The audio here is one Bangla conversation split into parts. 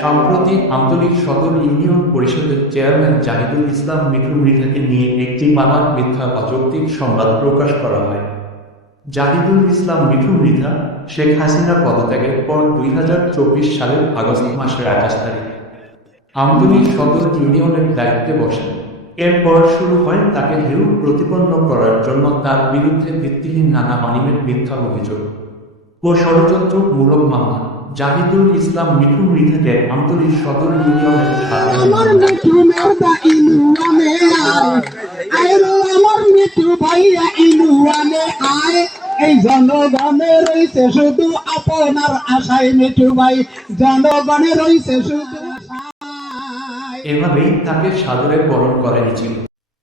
সম্প্রতি আন্তরিক সদর ইউনিয়ন পরিষদের চেয়ারম্যান জাহিদুল ইসলাম মিঠু মৃধাকে নিয়ে একটি বানান মিথ্যা অযৌক্তিক সংবাদ প্রকাশ করা হয়। জাহিদুল ইসলাম মিঠু মৃধা শেখ হাসিনা পদত্যাগের পর 2024 সালের আগস্ট মাসের 28 তারিখে আমতলী সদর ইউনিয়নের দায়িত্বে বসেন। এরপর শুরু হয় তাকে হেয় প্রতিপন্ন করার জন্য তার বিরুদ্ধে ভিত্তিহীন নানা অনিয়মের মিথ্যা অভিযোগ ও ষড়যন্ত্রমূলক মামলা। জাহিদুল ইসলাম মিঠু মৃধাকে আমতলী সদর ইউনিয়নের এই জনগণে রয়েছে শুধু আপনার আশায় মিঠু ভাই, জনগণে রয়েছে শুধু। এভাবেই তাকে সাদরে বরণ করে নিয়েছিল।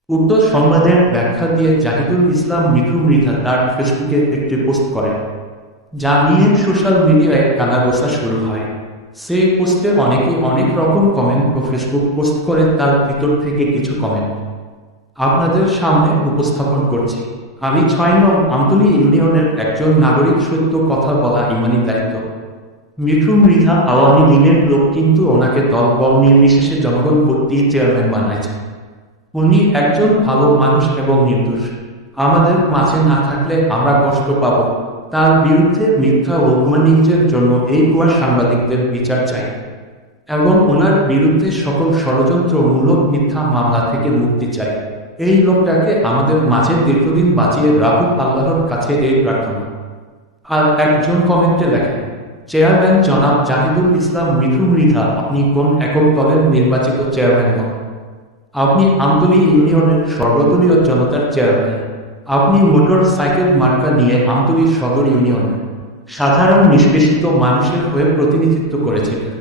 উক্ত সংবাদের ব্যাখ্যা দিয়ে জাহিদুল ইসলাম মিঠু মৃধা তার ফেসবুকে একটি পোস্ট করেন, যা নিয়ে সোশ্যাল মিডিয়ায় কানাঘোষা শুরু হয়। সেই পোস্টে অনেকে অনেক রকম কমেন্ট ও ফেসবুক পোস্ট করে, তার ভিতর থেকে কিছু কমেন্ট আপনাদের সামনে উপস্থাপন করছি। আমি 6 নং আমতলী ইউনিয়নের একজন নাগরিক, সত্য কথা বলা ইমানি দায়িত্ব। মিঠু মৃধা আওয়ামী লীগের লোক, কিন্তু ওনাকে দল বল নির্বিশেষে জনগণ ভোট দিয়ে চেয়ারম্যান বানাইছে। উনি একজন ভালো মানুষ এবং নির্দোষ। আমাদের মাঝে না থাকলে আমরা কষ্ট পাব। তার বিরুদ্ধে মিথ্যা ও অপমানের জন্য এই ভুয়া সাংবাদিকদের বিচার চাই এবং ওনার বিরুদ্ধে সকল ষড়যন্ত্রমূলক মিথ্যা মামলা থেকে মুক্তি চাই। এই লোকটাকে আমাদের মাঝে দীর্ঘদিন বাঁচিয়ে রাখুক, আল্লাহর কাছে এই প্রার্থনা। আর একজন কমেন্টে লেখেন, চেয়ারম্যান জনাব জাহিদুল ইসলাম মিঠু মৃধা, আপনি কোন একক দলের নির্বাচিত চেয়ারম্যান হন? আপনি আমতলী ইউনিয়নের সর্বদলীয় জনতার চেয়ারম্যান। আপনি মোটর সাইকেল মার্কা নিয়ে আমতলী সদর ইউনিয়নে সাধারণ নিষ্পেষিত মানুষের হয়ে প্রতিনিধিত্ব করেছিলেন।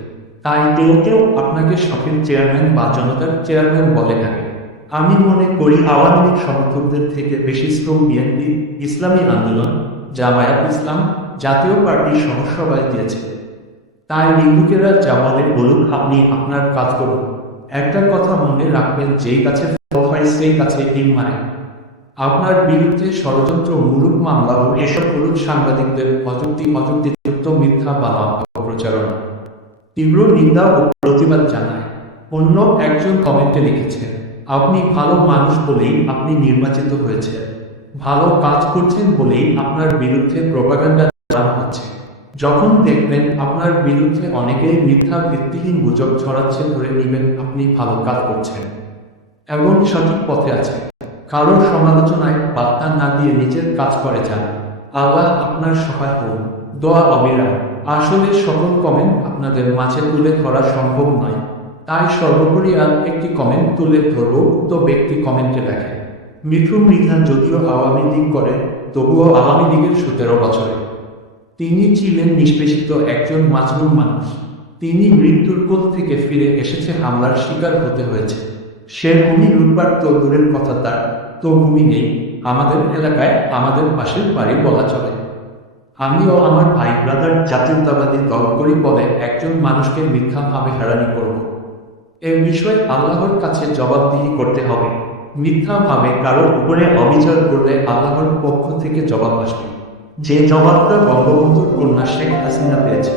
তাই কেউ কেউ আপনাকে শখের চেয়ারম্যান বা জনতার চেয়ারম্যান বলে থাকে। আমি মনে করি আওয়ামী লীগ সমর্থকদের থেকে বেশি শ্রম বিএনপি, ইসলামী আন্দোলন, জামায়াত ইসলাম, জাতীয় পার্টি সহ সবাই দিয়েছে। তাই হিন্দুকেরা যা বলে বলুন, আপনি আপনার কাজ করুন। একটা কথা মনে রাখবেন, যেই গাছে ফল হয় সেই গাছে ডিম মারে। আপনার বিরুদ্ধে ষড়যন্ত্রমূলক মামলা ও এসব হলুদ সাংবাদিকদের অযুক্তিযুক্ত মিথ্যা বা অপপ্রচারণা তীব্র নিন্দা ও প্রতিবাদ জানায়। অন্য একজন কমেন্টে লিখেছে, আপনি ভালো মানুষ বলেই আপনি নির্বাচিত হয়েছে, ভালো কাজ করছেন বলেই আপনার বিরুদ্ধে প্রোপাগান্ডা চালানো হচ্ছে। যখন দেখবেন আপনার বিরুদ্ধে অনেকেই মিথ্যা ভিত্তিহীন গুজব ছড়াচ্ছে, ধরে নেবেন আপনি ভালো কাজ করছেন এবং সঠিক পথে আছেন। কারোর সমালোচনায় বার্তা না দিয়ে নিজের কাজ করে যান। আল্লাহ আপনার সহায় হন। দোয়া অবিরাম। আসলে সকল কমেন্ট আপনাদের মাঝে তুলে ধরা সম্ভব নয়, তাই সর্বোপরি আর একটি কমেন্ট তুলে ধরব। উক্ত ব্যক্তি কমেন্টে লেখে, মিঠু মৃধা যদিও আওয়ামী লীগ করেন, তবুও আওয়ামী লীগের 17 বছরে তিনি ছিলেন নিষ্পেষিত একজন মাজলুম মানুষ। তিনি মৃত্যুর কোল থেকে ফিরে এসেছে, হামলার শিকার হতে হয়েছে। সে ভূমি লুটপাট তো দূরের কথা, তার তো ভূমি নেই আমাদের এলাকায়, আমাদের পাশের বাড়ি বলা চলে। আমিও আমার ভাই ব্রাদার জাতীয়তাবাদী দল করি বলে একজন মানুষকে মিথ্যাভাবে হয়রানি করব, এ বিষয়ে আল্লাহর কাছে জবাবদিহি করতে হবে। মিথ্যাভাবে কারোর উপরে অবিচার করলে আল্লাহর পক্ষ থেকে জবাব আসবে, যে জবাবটা বঙ্গবন্ধুর কন্যা শেখ হাসিনা পেয়েছে।